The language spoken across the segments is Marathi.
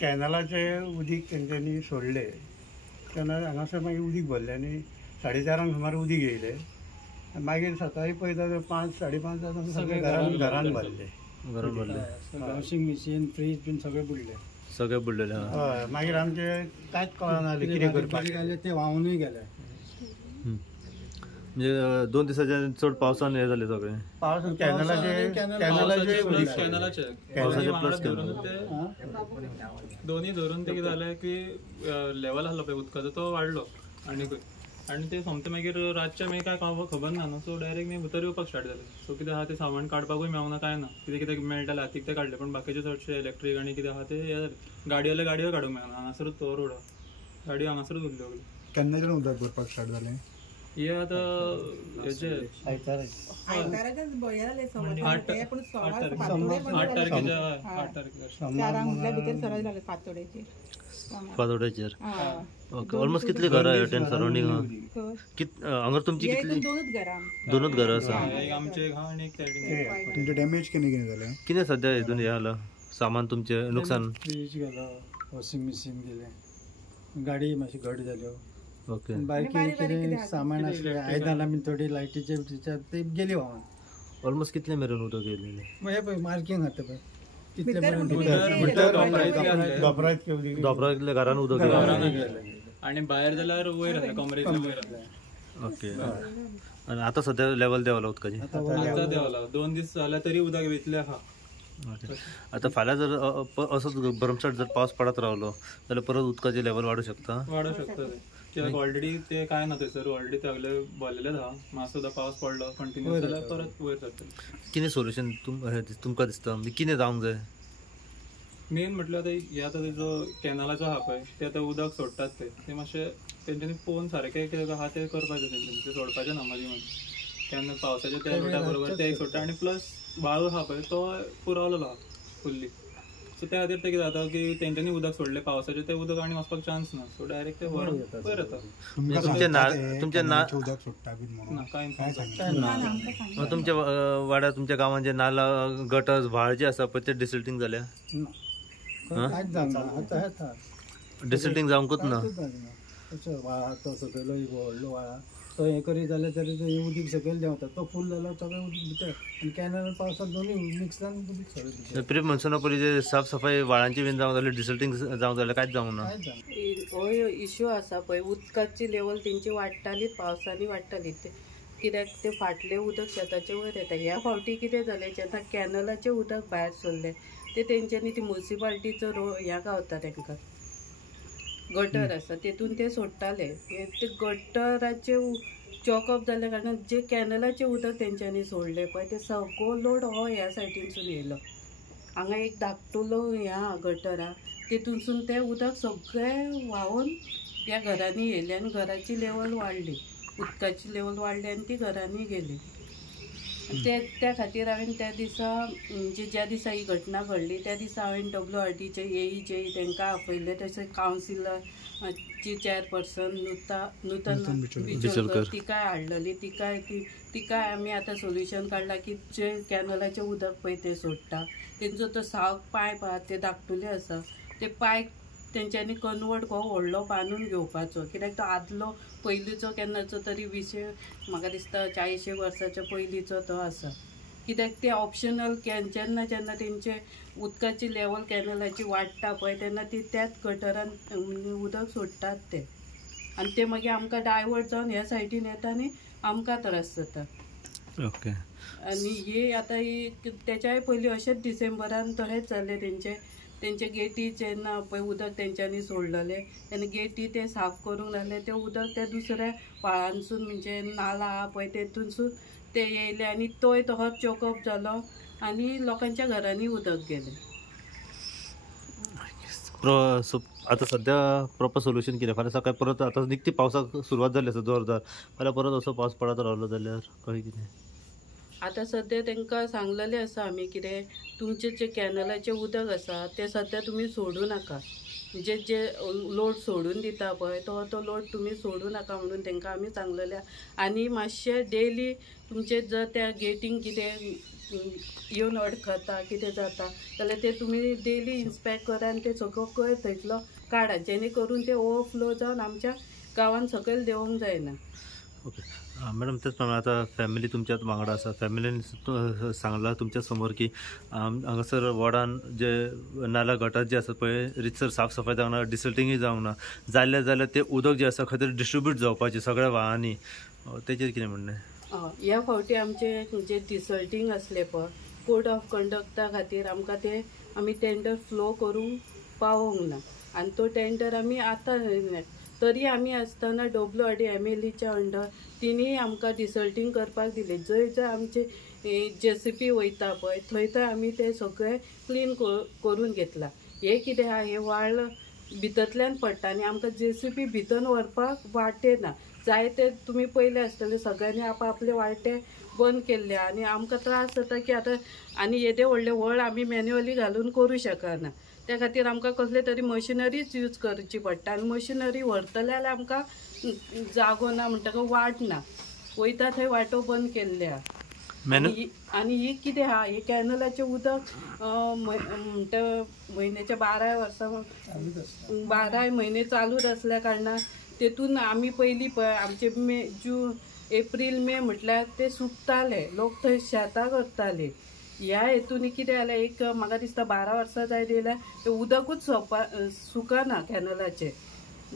कॅनलाचे उदीक तेंच्यांनी सोडले तेन्ना हांगासर मागीर उदीक भरलें आनी 4:30 सुमार उदीक येयले मागीर सकाळी पळयता 5-5:30 जाता सगळे घरान भरले वॉशिंग मशीन फ्रीज बीन सगळे बुडलेले हय मागीर आमचे कांयच कळना कितें करपाक ते व्हांवनूय गेले म्हणजे 2 दिसाच्या चड पावसान हे जाले सगळे पावस दोन्ही धरून ते कितें जालें की लेवल आसलो पळय उदकाचो तो वाडलो आनी ते सोमते मागीर रातचे मागीर काय खबर ना न्हू सो डायरेक्ट मी भितर येवपाक स्टार्ट जालें सो कितें आहा ते सामान काडपाकूय मेळना काय ना कितें कितें मेळटालें हातीक ते काडले पण बाकीचे चडशे इलेक्ट्रीक आनी कितें आहा ते हे जालें गाडयो जाल्यार गाडयो काडूंक मेळना हांगासरूच तो रोड गाडयो हांगासरूच उरल्यो केन्नाच्यान उदक भरपाक स्टार्ट जालें हे आतां हेचे 8 तारखेच्या फातोड्याचेर ओके ऑलमोस्ट कितले घरां टेन सराउंडिंग हांगा तुमची कितली दोनूच घरां आसा आमचे एक आहा आनी एक तुमचे डॅमेज कितें जालें कितें सद्या हितून हे जाला सामान तुमचे नुकसान फ्रीज गेलो वॉशिंग मशीन गेले गाडी मातशी घट जाल्यो ओके बाकी कितें सामान आसलें आयदनां बीन थोडी लायटीचे ते गेली व्हांवन ऑलमोस्ट कितले मेरेन उदक येयलेलें हे पळय मार्किंग आहा पळय कितले दोपरातल्या घरान उदक आनी भायर जाल्यार वयर आसलें कमरेच्या वयर आसलें ओके आनी आतां सद्या लेवल देवला उदकाची आतां देवला 2 दीस जाल्यार तरी उदक वयतलें आहा आता फाल्यां जर असोच भरमसाट जर पावस पडत रावलो जाल्यार परत उदकाचे लेवल वाडू शकता ते ऑलरेडी ते काय ना थंयसर ऑलरेडी सगळे भरलेलेच आहा मातसो सुद्दां पावस पडलो कंटिन्यूस जाल्यार परत वयर जातलें कितें सोल्युशन तुमकां दिसता म्हणजे कितें जावंक जाय मेन म्हटल्यार हे आतां जो कॅनलाचो आहा पळय ते आतां उदक सोडटात ते मातशें तेंच्यांनी पळोवन सारकें कितें आहा ते करपाचें तेंच्यांनी ते सोडपाचें ना मदीं मदीं केन्ना पावसाच्या त्या रोडा बरोबर ते सोडटा आनी प्लस वाळू आहा पळय तो पुरवलेलो आहा फुल्ली सो त्या खातीर ते कितें जाता की तेंच्यांनी उदक सोडलें पावसाचें ते उदक आनी वचपाक चान्स ना सो डायरेक्ट ते वयर येता तुमच्या वाड्यार तुमच्या गांवांत जे नाला गटर व्हाळ जे आसा पळय ते डिसल्टिंग जाल्या डिसल्टिंग जावंकूच ना व्हडलो व्हाळा तो हे करी जाल्यार तरी उदीक सकयल देंवता तो फूल जाल्यार सगळें उदीक भितर आनी कॅनल पावसात दोन्ही मिक्स जावन उदीक सगळें प्री मॉन्सुना पयलीं जे साफ सफाई व्हाळांची बीन जावंक जाल्यार डिसल्टिंग जावंक जाल्यार कांयच जावंक ना हो इश्यू आसा पळय उदकाची लेवल तेंची वाडटालीच पावसांनी वाडटाली कित्याक ते फाटलें उदक शेताचे वयर येता ह्या फावटी कितें जालें जेन्ना कॅनलाचें उदक भायर सरलें ते तेंच्यांनी ती म्युन्सिपाल्टीचो ह्या गावता तांकां गटर आसा तेतून ते सोडटाले ते गटराचे चॉकअप जाल्या कारणान जे कॅनलाचें उदक तेंच्यांनी सोडलें पळय ते सगळो लोड हो ह्या सायडीनसून येयलो हांगा एक धाकटुलो ह्या गटर आहा तेतूनसून तें उदक सगळें व्हांवून ह्या घरांनी येयलें आनी घराची लेवल वाडली उदकाची लेवल वाडली आनी ती घरांनी गेली त्या खातीर हांवें त्या दिसा म्हणजे ज्या दिसा ही घटना घडली त्या दिसा हांवें WRDचे AE तांकां आपयले तशें कावन्सिलर ची चेअरपर्सन नूतन बिचोलकर तिकाय हाडलेली तिकाय आमी आतां सोल्युशन काडलां की जे कॅनलाचें उदक पळय ते सोडटा तेंचो तो साफ पायप आहा ते धाकटुले आसा ते पायप तेंच्यांनी कन्वर्ट करून व्हडलो बांदून घेवपाचो कित्याक तो आदलो पयलींचो केन्नाचो तरी 20 म्हाका दिसता 40 वर्साच्या पयलींचो तो आसा कित्याक ते ऑप्शनल जेन्ना तेंचे उदकाची लेवल कॅनलाची वाडटा पळय तेन्ना ती त्याच गटरान उदक सोडटात ते आनी ते मागीर आमकां डायवर्ट जावन ह्या सायडीन येता आनी आमकां त्रास जाता ओके आनी हे आतां तेच्याय पयलीं अशेंच डिसेंबरान तशेंच जालें तेंचे गेटी जेन्ना पळय उदक तेंच्यांनी सोडलेलें तेन्ना गेटी ते साफ करूंक लागले ते उदक ते दुसऱ्या व्हाळांसून म्हणजे नाला आहा पळय तेतूनसून ते येयले आनी तोय तसोच चॉकअप जालो आनी लोकांच्या घरांनी उदक गेलें आता सध्या प्रॉपर सोल्युशन कितें फाल्यां सकाळी परत आतां निकती पावसाक सुरवात जाली आसा जोरदार फाल्यां परत असो पावस पडत रावलो जाल्यार कळ्ळें कितें आतां सद्या तांकां सांगलेलें आसा आमी कितें तुमचें जें कॅनलाचें उदक आसा तें सद्या तुमी सोडूं नाका जे लोड सोडून दिता पळय तो लोड तुमी सोडूं नाका म्हणून तांकां आमी सांगलेलें आनी मातशें डेली तुमचें जर त्या गेटींग कितें येवन अडकता कितें जाता जाल्यार ते तुमी डेली इन्स्पेक्ट करा आनी ते सगळो कोयर थंयतलो काडा जेणे करून ते ओवरफ्लो जावन आमच्या गांवान सकयल देवंक जायना. ओके मॅडम तेच प्रमाणे आता फॅमिली तुमच्यात वांगडा आसा फॅमिलीन सांगला तुमच्या समोर की हांगासर वॉर्डान जे नाला गटार जे आसा पळय रितसर साफ सफाई जावंक ना डिसल्टिंगूय जावंक ना जाल्यार ते उदक जे आसा खंय तरी डिस्ट्रिब्यूट जावपाचें सगळ्या वाळांनी तेजेर कितें म्हणणें? ह्या फावटी आमचे जे डिसल्टींग असले पळय कोड ऑफ कंडक्टा खातीर आमकां ते आमी टेंडर फ्लो करूंक पावोंक ना आनी तो टेंडर आमी आतां तरी आमी आसतना WRD-MLEच्या अंडर तिणी आमकां डिसल्टींग करपाक दिले. जंय जंय आमचे JCP वयता पळय थंय थंय आमी ते सगळे क्लीन करून घेतला. हे कितें आहा हे वाळ भितरल्यान पडटा आनी आमकां JCP भितर व्हरपाक वाटे ना. जाय ते तुमी पयले आसतले सगळ्यांनी आपले वाटे बंद केल्ले आनी आमकां त्रास जाता की आतां आनी येदे व्हडले व्हळ आमी मॅन्युअली घालून करूं शकना. त्या खातीर आमकां कसले तरी मशिनरीज यूज करची पडटा आनी मशिनरी व्हरतले जाल्यार आमकां जागो ना म्हणटकच वाट ना वयता थंय वाटो बंद केल्ले आहा. आनी ही कितें आहा हे कॅनलाचें उदक म्हणटा म्हयन्याच्या 12 म्हयने चालूच असल्या कारणान तेतून आमी पयलीं पळय आमचे एप्रील मे म्हटल्यार ते सुकताले लोक थंय शेतां करताले. ह्या हेतून कितें जालें एक म्हाका दिसता 12 वर्सां जाय दिल्यार ते उदकूच सुकना कॅनलाचें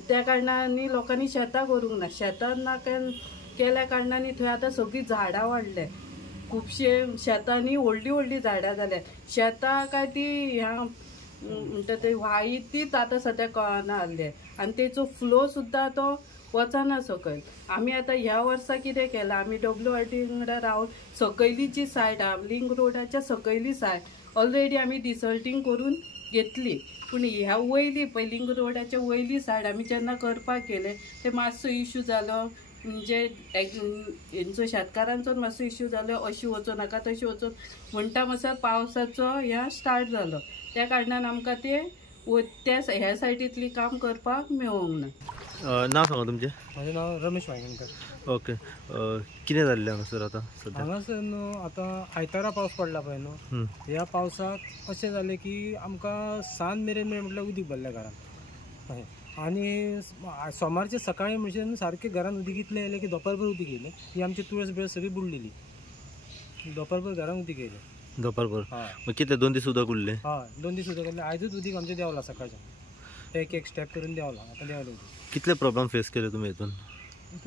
त्या कारणांनी लोकांनी शेतां करूंक ना. शेतां ना केल्या कारणांनी थंय आतां सगळीं झाडां वाडले खुबशे शेतांनी व्हडलीं झाडां जाल्यात. शेतां काय ती ह्या म्हणटा ते व्हाळी तीच आतां सद्या कळना जाल्ले आनी तेचो फ्लो सुद्दां तो वचना सकयल. आमी आतां ह्या वर्सा कितें केलां आमी WRD वांगडा रावन सकयली जी सायड आहा लिंक रोडाच्या सकयली सायड ऑलरेडी आमी डिसल्टींग करून घेतली. पूण ह्या वयली पळय लिंक रोडाच्या वयली सायड आमी जेन्ना करपाक गेले ते मातसो इश्यू जालो म्हणजे हेंचो शेतकारांचो मातसो इश्यू जालो अशी वचूं नाका तशी वचूं म्हणटा मातसो पावसाचो ह्या स्टार्ट जालो त्या कारणान आमकां ते ह्या सायडींतली काम करपाक मेळोंक ना. नाव सांगा तुमचें? माझे नाव रमेश वांयगणकर. ओके कितें जाल्लें हांगासर आतां सद्या? हांगासर न्हू आतां आयतारा पावस पडला पळय न्हू ह्या पावसाक अशें जालें की आमकां सांज मेरेन म्हटल्यार उदीक भरलें घरान आनी सोमारचे सकाळी म्हणजे सारकें घरान उदीक इतलें येयलें की दोपारभर उदीक येयलें. ही आमची तुळस बिळस सगळी बुडलेली दोपारभर घरान उदीक येयलें दोपारभर. मग कितले 2 दीस उदक उरलें? हय 2 दीस उदक येयलें. आयजूच उदीक आमचें देंवलां सकाळच्यान एक एक स्टेप करून देंवलां आतां देंवलें उदीक. कितले प्रॉब्लेम फेस केले तुमी हितून?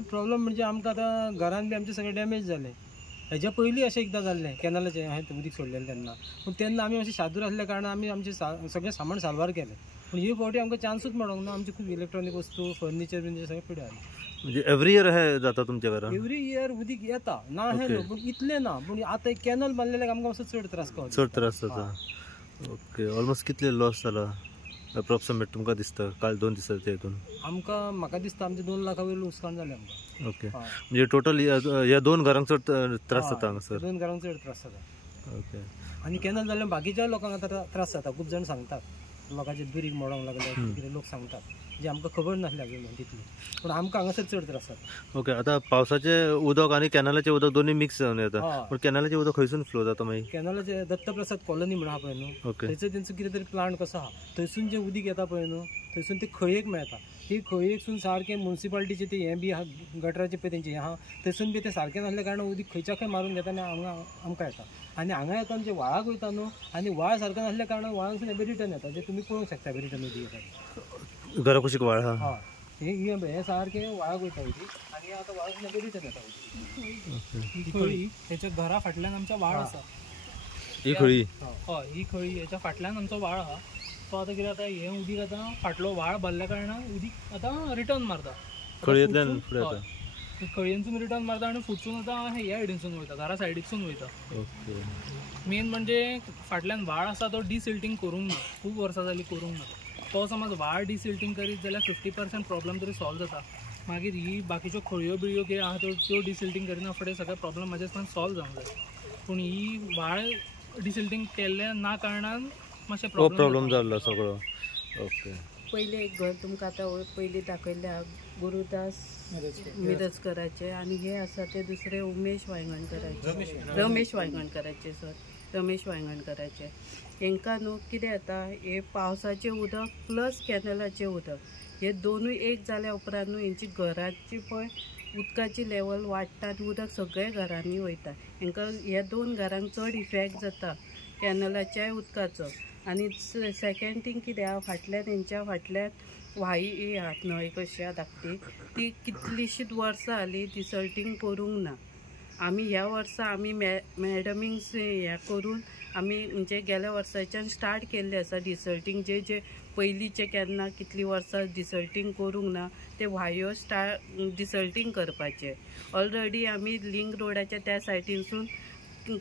प्रॉब्लेम म्हणजे आमकां आतां घरान बी आमचें सगळें डॅमेज जालें. हेज्या पयलीं अशें एकदां जाल्लें कॅनलाचें हांवें उदीक सोडलेलें तेन्ना पूण तेन्ना आमी मातशें शादूर आसल्या कारणान आमी आमचें सगळें सामान साल्वार केलें. पूण ही फावटी आमकां चान्सूच मेळोंक ना. आमचे खूब इलेक्ट्रॉनीक वस्तू फर्निचर बी सगळें पिड्यार. म्हणजे एवरी इयर हे जाता तुमच्या घरान? एवरी इयर उदीक येता ना हे न्हू पूण इतलें ना. पूण आतां कॅनल बांदलेल्याक आमकां मातसो चड त्रास जाता. ओके ऑलमोस्ट कितले लॉस जाला अप्रॉक्सिमेट तुमकां दिसता काल 2 दिसाच्या हितून? आमकां म्हाका दिसता आमचे 2 लाखा वयर लुकसाण जालें आमकां. ओके म्हणजे टोटल ह्या 2 घरांक चड त्रास जाता हांगासर? 2 घरांक चड त्रास जाता. ओके आनी कॅनल जाल्यार बाकीच्या लोकांक आतां त्रास जाता. खूब जाण सांगतात लोकांचे दुरीग मोडोंक लागले कितें लोक सांगतात जे आमकां खबर नासलें अजून तितली पूण आमकां हांगासर चड त्रास जाता. ओके आतां पावसाचें उदक आनी कॅनलाचें उदक दोनी मिक्स जावन येता पूण कॅनलाचें उदक खंयसून फ्लो जाता मागीर? कॅनलाचे दत्तप्रसाद कॉलनी म्हणून आहा पळय न्हू थंयसर तेंचो कितें तरी प्लांट कसो आहा थंयसून जें उदीक येता पळय न्हू थंयसून ते खंयेक मेळटा. ही खंयेकसून सारकें म्युन्सिपाल्टीचें ते हें बी आहा गटराचें पळय तेंचें हें आहा थंयसून बी तें सारकें नासल्या कारणान उदीक खंयच्या खंय मारून घेता आनी आमकां येता. आनी हांगा येता म्हणजे व्हाळाक वयता न्हू आनी व्हाळ सारकें नासल्या कारणान व्हाळांसून हें रिटर्न येता जे तुमी पळोवंक शकता रिटर्न उदीक येता. घरा कुशीक व्हाळ आहा? हय हें सारकें व्हाळाक वयता उदीक आनी आतां व्हाळासून रिटर्न येता उदीक. ही खळी हेच्या घरा फाटल्यान आमच्या व्हाळ आसा. ही खळी? हय ही खळी हेच्या फाटल्यान आमचो व्हाळ आहा. तो आतां कितें जाता हें उदीक आतां फाटलो व्हाळ भरल्या कारणान उदीक आतां रिटर्न मारता. खळयेंतल्यान फुडें येता? खळयेंसून रिटर्न मारता आनी फुडसून आतां ह्या सायडीसून वयता घरा सायडीसून वयता. ओके मेन म्हणजे फाटल्यान व्हाळ आसा तो डिसिल्टींग करूंक ना. खूब वर्सां जालीं करूंक ना. तो समज व्हाळ डिसिल्टींग करीत जाल्यार 50% प्रॉब्लेम तरी सॉल्व जाता. मागीर ही बाकीच्यो खळयो बिळयो कितें आहा त्यो डिसिल्टींग करिना फुडें सगळे प्रॉब्लेम म्हाजे दिसतान सॉल्व जावंक जाय. पूण ही व्हाळ डिसिल्टींग केल्ल्या ना कारणान मातशें प्रॉब्लेम जाल्लो सगळो. ओके पहिले एक घर तुमकां आतां पयलीं दाखयलें आहा गुरुदास मिरजकराचे आणि हे आसा ते दुसरे उमेश वांयगणकराचे रमेश वांयगणकराचे हांकां न्हू कितें जाता हे पावसाचें उदक प्लस कॅनलाचें उदक हे दोनूय एक जाल्या उपरांत न्हू हेंची घराची पळय उदकाची लेवल वाडटा आनी उदक सगळ्या घरांनी वयता हांकां ह्या 2 घरांक चड इफेक्ट जाता कॅनलाच्या उदकाचो आनी सेकेंड थिंग कितें आहा फाटल्यान हेंच्या फाटल्यान व्हाई आहात न्हय कशी आहा धाकटी ती कितलीशींच वर्सां जालीं डिसल्टींग करूंक ना आमी ह्या वर्सा आमी मॅडमींग हें करून आमी म्हणजे गेल्या वर्साच्यान स्टार्ट केल्लें आसा डिसल्टींग जे पयलींचे केन्ना कितलीं वर्सां डिसल्टींग करूंक ना ते व्हायो डिसल्टींग करपाचे ऑलरेडी आमी लिंक रोडाच्या त्या सायडीनसून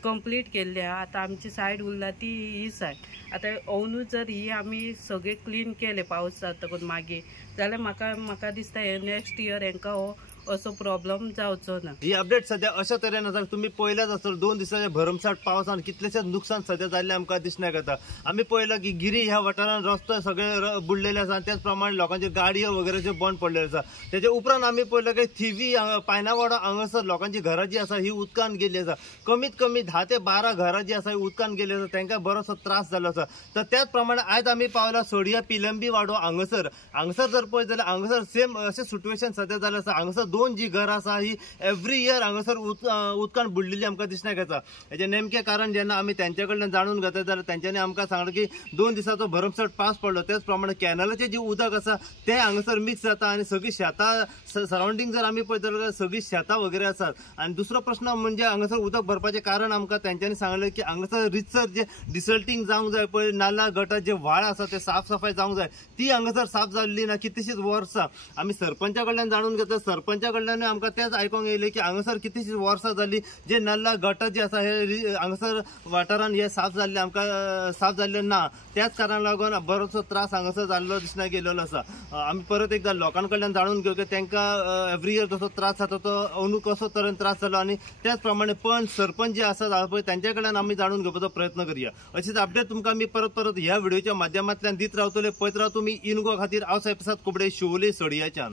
कंप्लीट केल्ले आहा आतां आमची सायड उरला ती ही सायड आतां अंदूच जर ही आमी सगळे क्लीन केले पावस जातकूच मागीर जाल्यार म्हाका दिसता हे नेक्स्ट इयर हांकां हो असो प्रॉब्लेम जावचो ना। ही अपडेट सध्या अशा तरेन आसा तुम्ही पळयल्याच आसतले 2 दिसांच्या भरमसाट पावसान कितलेशेच नुकसान सध्या जाल्ले आमकां दिसण्याक येता। आमी पळयलां की गिरी ह्या वाठारांत रस्ते सगळे बुडलेले आसा त्याच प्रमाणे लोकांचे गाडयो वगैरे जे बंद पडलेले आसा त्याच्या उपरांत आमी पळयलां की थिवी पायनावाडा हांगासर लोकांची घरां जी आसा ही उदकान गेल्ली आसा कमीत कमी 10 ते 12 घरां जी आसा ही उदकान गेल्ली आसा तांकां बरोसो त्रास जाल्लो आसा। तर त्याच प्रमाणे आयज आमी पावला सोडिया पिलंबी वाडो हांगासर जर पळयत जाल्यार हांगासर सेम अशें सिट्युएशन सध्या जाल्लें आसा। हांगासर 2 जी घरां आसा ही एवरी इयर हांगासर उदकान बुडलेली आमकां दिसण्याक येता। हेजें नेमकें कारण जेन्ना आमी त्यांच्या कडल्यान जाणून घेता जाल्यार तेंच्यांनी आमकां सांगलें की 2 दिसाचो भरमसाट पावस पडलो त्याच प्रमाणे कॅनलाचें जे उदक आसा तें हांगासर मिक्स जाता आनी सगळीं शेतां सरावंडींग जर आमी पळयत जाल्यार सगळीं शेतां वगैरे आसात। आनी दुसरो प्रश्न म्हणजे हांगासर उदक भरपाचें कारण आमकां तेंच्यांनी सांगलें की हांगासर रितसर जे डिसल्टींग जावंक जाय पळय नाला गटार जे व्हाळ आसा ते साफ सफाई जावंक जाय ती हांगासर साफ जाल्ली ना कितलीशींच वर्सां। आमी सरपंचा कडल्यान जाणून घेता सरपंचा कडल्यान आमकां तेच आयकूंक येयलें की हांगासर कितलीशींच वर्सां जाल्ली जे नाला गटार जे आसा हे हांगासर वाठारान हे साफ जाल्ले आमकां साफ जाल्ले ना त्याच कारणाक लागून बरोचसो त्रास हांगासर जाल्लो दिसण्याक येयलेलो आसा। आमी परत एकदा लोकां कडल्यान जाणून घेवं की तांकां एवरी इयर जसो त्रास जाता तो अंदू कसो तरेन त्रास जालो आनी त्याच प्रमाणे सरपंच जे आसात पळय तांचे कडल्यान आमी जाणून घेवपाचो प्रयत्न करूया। अशीच अपडेट तुमकां आमी परत ह्या व्हिडिओच्या माध्यमांतल्यान दीत रावतले। पळयत राव तुमी इनगो खातीर हांव साहेब प्रसाद कुबडे शिवोले सोडियाच्यान।